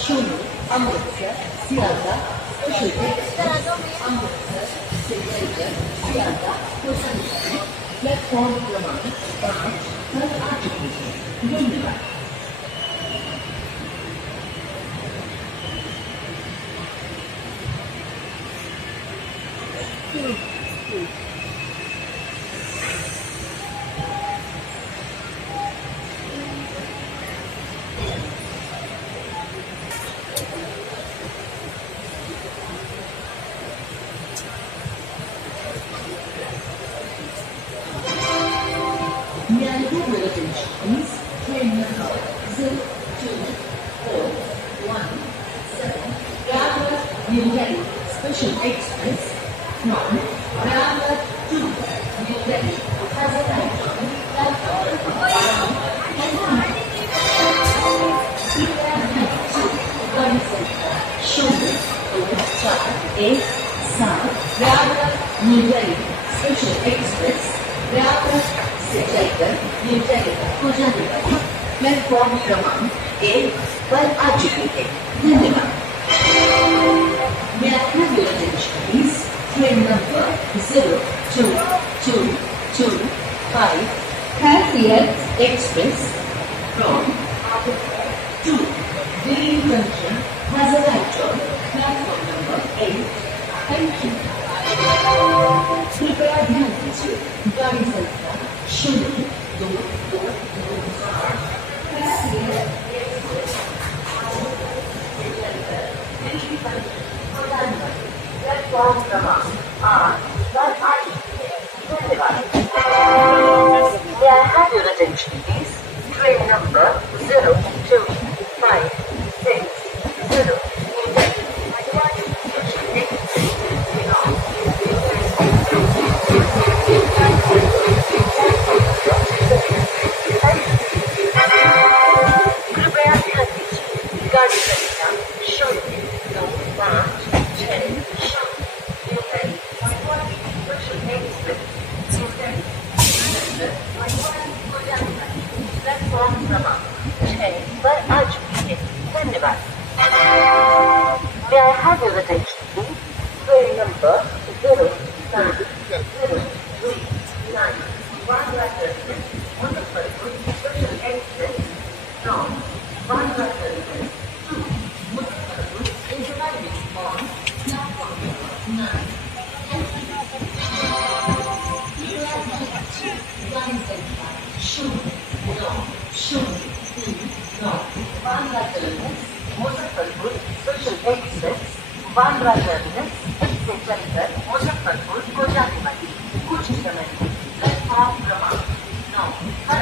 शून्य Amritsar Sealdah special express Amritsar से लेकर Sealdah Hoshangabad platform क्रमांक 5 पर आ चुकी है। धन्यवाद। May I have your attention, please? Train number 0241 Traveler New Delhi Special Express from Traveler to New Delhi has arrived on platform 1 New Delhi Special Express Traveler से चलकर new Delhi को जाने वाली platform क्रमांक 1 पर आ चुकी है। धन्यवाद। May I have your attention, please? Train number 02225 Kanpur Express from to Delhi Junction has arrived on platform number 8. Thank you. कृपया ध्यान दीजिए गाड़ी संख्या 0222 क्रमांक 8 पर आ चुकी है। धन्यवाद। May I have your attention, please? Train number 0256 कृपया ध्यान दीजिए गाड़ी संख्या प्लेटफॉर्म क्रमांक 6 पर आ चुकी है। धन्यवाद। May I have your attention, please? Train number 09039 Bandra Terminus, Muzaffarpur Special Express from Bandra Terminus to Muzaffarpur is arriving on platform number 9. Bandra Terminus, Muzaffarpur Special Express, Bandra Terminus से चलकर मुजफ्फरपुर को जाने वाली कुछ समय प्लेटफॉर्म क्रमांक 9 पर